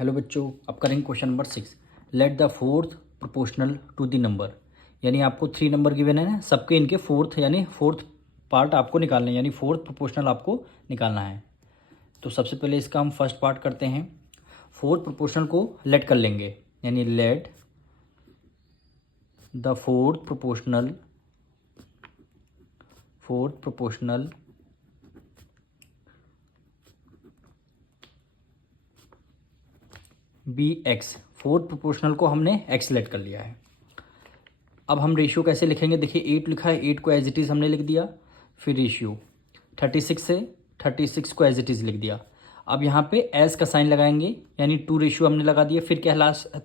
Hello बच्चों, अब करेंगे question number 6। Let the fourth proportional to the number. यानी आपको 3 नंबर गिवन है ना, सबके इनके फोर्थ यानी फोर्थ पार्ट आपको निकालना है, यानी फोर्थ प्रोपोर्शनल आपको निकालना है। तो सबसे पहले इसका हम फर्स्ट पार्ट करते हैं। फोर्थ प्रोपोर्शनल को लेट कर लेंगे, यानी let the fourth proportional be x. Fourth proportional को हमने एक्स लेट कर लिया है। अब हम रेशियो कैसे लिखेंगे, देखिए 8 लिखा है, 8 को एज इट इज़ हमने लिख दिया। फिर रेशियो 36 से 36 को एज इट इज़ लिख दिया। अब यहाँ पे एज का साइन लगाएंगे, यानी 2 रेशियो हमने लगा दिया। फिर क्या लास्ट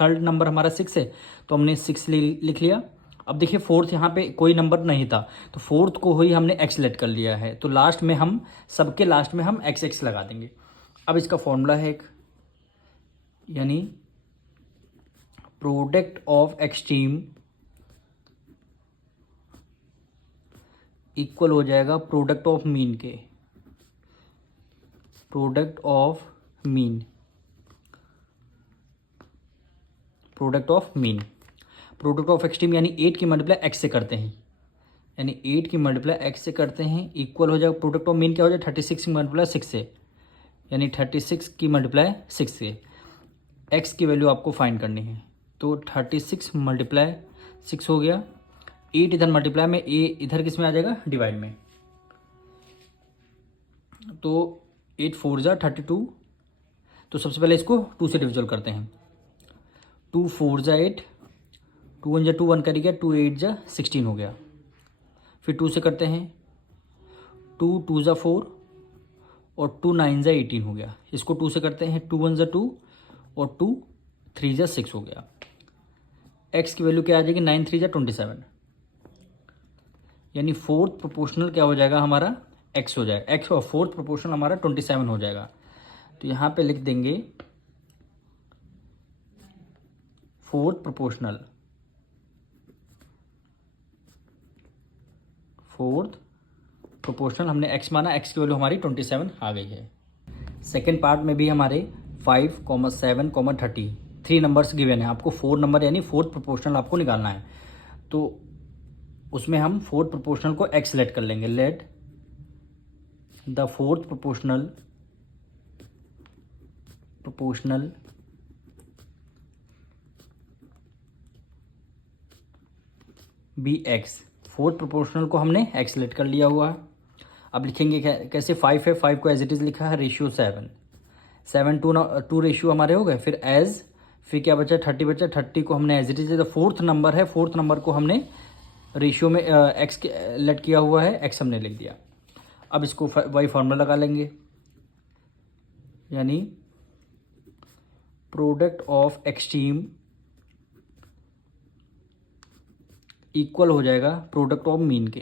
थर्ड नंबर हमारा 6 है, तो हमने 6 लिख लिया। अब देखिए फोर्थ यहाँ पे कोई नंबर नहीं था, तो फोर्थ को ही हमने एक्स लेट कर लिया है, तो लास्ट में हम सबके लास्ट में हम एक्स एक्स लगा देंगे। अब इसका फॉर्मूला है एक, यानी प्रोडक्ट ऑफ एक्सट्रीम इक्वल हो जाएगा प्रोडक्ट ऑफ मीन के। Product of mean product of extreme यानी 8 की मल्टीप्लाई एक्स से करते हैं, यानी 8 की मल्टीप्लाई एक्स से करते हैं, इक्वल हो जाएगा प्रोडक्ट ऑफ मीन क्या हो जाएगा 36 की मल्टीप्लाई 6 से, यानी 36 की मल्टीप्लाई 6 से। एक्स की वैल्यू आपको फाइंड करनी है, तो 36 मल्टीप्लाई 6 हो गया। 8 इधर मल्टीप्लाई में, ए इधर किस में आ जाएगा डिवाइड में, तो 8 4 जा 32। तो सबसे पहले इसको 2 से डिविजल करते हैं। 2 4 जा 8, 2 1 जा 2, 1 करी गया, 2 8 जा 16 हो गया। फिर 2 से करते हैं, 2 2 जा 4 और 2 9 जा 18 हो गया। इसको 2 से करते हैं, 2 1 जा 2 और 2 3 जा 6 हो गया। एक्स की वैल्यू क्या आ जाएगी 9 3 जा 27, यानी फोर्थ प्रोपोर्शनल क्या हो जाएगा हमारा एक्स हो जाएगा। एक्स और फोर्थ प्रोपोर्शनल हमारा 27 हो जाएगा। तो यहाँ पे लिख देंगे फोर्थ प्रोपोर्शनल हमने एक्स माना, एक्स की वैल्यू हमारी 27 आ गई है। सेकेंड पार्ट में भी हमारे 5, 7, 30 3 नंबर्स गिवन है। आपको 4 नंबर यानी फोर्थ प्रोपोर्शनल आपको निकालना है, तो उसमें हम फोर्थ प्रोपोर्शनल को एक्स लेट कर लेंगे। Let the fourth proportional be x. Fourth proportional को हमने एक्स लेट कर लिया हुआ है। अब लिखेंगे कैसे, 5 है, 5 को एज इट इज़ लिखा है, रेशियो 7 2 रेशियो हमारे हो गए। फिर क्या बचा 30 बचा, 30 को हमने as it is, fourth number है, फोर्थ नंबर को हमने रेशियो में एक्स लेट किया हुआ है, एक्स हमने लिख दिया। अब इसको वही फॉर्मूला लगा लेंगे, यानी प्रोडक्ट ऑफ एक्सट्रीम इक्वल हो जाएगा प्रोडक्ट ऑफ मीन के।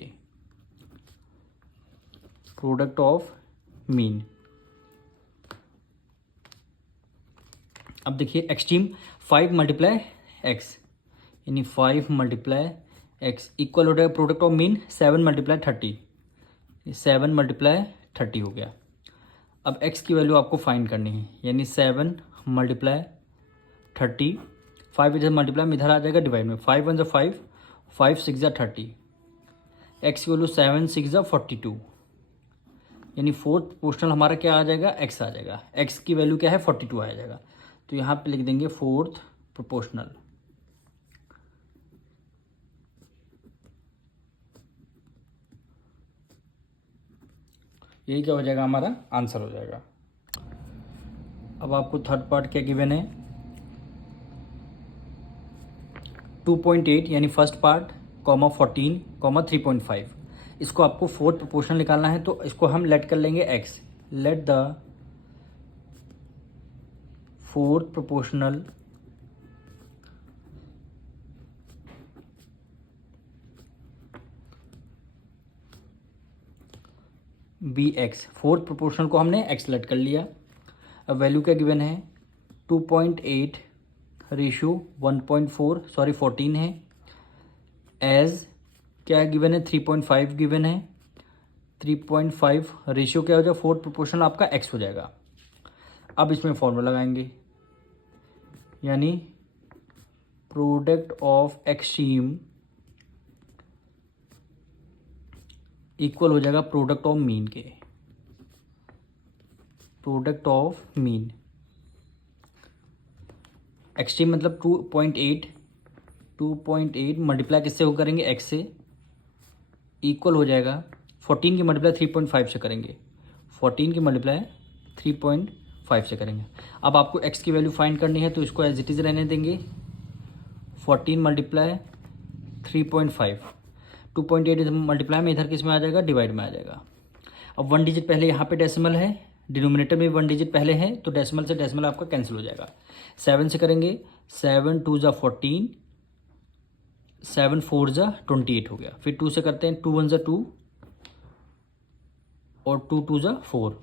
Product of mean. अब देखिए एक्सट्रीम 5 मल्टीप्लाई एक्स, यानी 5 मल्टीप्लाई एक्स इक्वल हो जाएगा product of mean 7 multiply 30, 7 multiply 30 हो गया। अब x की वैल्यू आपको फाइंड करनी है, यानी 7 मल्टीप्लाई 30, 5 इधर मल्टीप्लाई में इधर आ जाएगा डिवाइड में, 5 1 जा 5, 5 6 जा 30, x की वैल्यू 7 6 जा 42, यानी फोर्थ प्रोपोर्शनल हमारा क्या आ जाएगा x आ जाएगा। x की वैल्यू क्या है 42 आ जाएगा। तो यहाँ पे लिख देंगे फोर्थ प्रोपोर्शनल। यही क्या हो जाएगा हमारा आंसर हो जाएगा। अब आपको थर्ड पार्ट क्या गिवन है, 2.8 यानी फर्स्ट पार्ट, 14, 3.5। इसको आपको फोर्थ प्रोपोर्शनल निकालना है, तो इसको हम लेट कर लेंगे x. Let the fourth proportional be x. Fourth proportional को हमने एक्स लेट कर लिया। अब वैल्यू क्या गिवन है 2.8 रेशियो 14 है। एज क्या गिवन है 3.5 गिवन है। 3.5 रेशियो क्या हो जाएगा फोर्थ प्रोपोर्शनल आपका एक्स हो जाएगा। अब इसमें फॉर्मूला लगाएंगे, यानी प्रोडक्ट ऑफ एक्सट्रीम इक्वल हो जाएगा प्रोडक्ट ऑफ मीन के, प्रोडक्ट ऑफ मीन। एक्सट्रीम मतलब 2.8 मल्टीप्लाई किससे हो करेंगे, एक्स से, इक्वल हो जाएगा 14 की मल्टीप्लाई 3.5 से करेंगे, 14 की मल्टीप्लाई 3.5 से करेंगे। अब आपको x की वैल्यू फाइंड करनी है तो इसको एज इट इज़ रहने देंगे, 14 मल्टीप्लाई 3.5, 2.8 मल्टीप्लाई में इधर किस में आ जाएगा, डिवाइड में आ जाएगा। अब 1 डिजिट पहले यहाँ पे डेसिमल है, डिनोमिनेटर में 1 डिजिट पहले है, तो डेसिमल से डेसिमल आपका कैंसिल हो जाएगा। 7 से करेंगे, 7 2 ज़ा 14, 7 4 ज़ा 28 हो गया। फिर 2 से करते हैं, 2 1 ज़ा 2 और 2 2 ज़ा 4,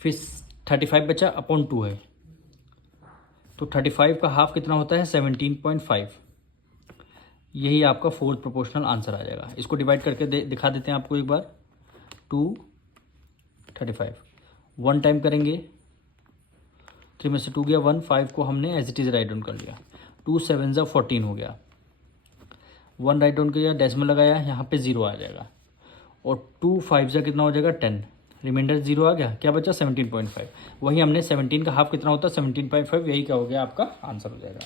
फिर 35 बचा अपॉन 2 है, तो 35 का हाफ कितना होता है, 17.5। यही आपका फोर्थ प्रोपोर्शनल आंसर आ जाएगा। इसको डिवाइड करके दिखा देते हैं आपको एक बार। 2 35 1 टाइम करेंगे, 3 में से 2 गया 1, 5 को हमने as it is write down कर लिया। 2 7 ज़ा 14 हो गया, 1 राइट डाउन किया, डेसिमल लगाया, यहाँ पे 0 आ जाएगा, और 2 5 ज़ा कितना हो जाएगा 10, रिमाइंडर 0 आ गया, क्या बचा 17.5। वही हमने 17 का हाफ कितना होता है 17.5, यही क्या हो गया आपका आंसर हो जाएगा।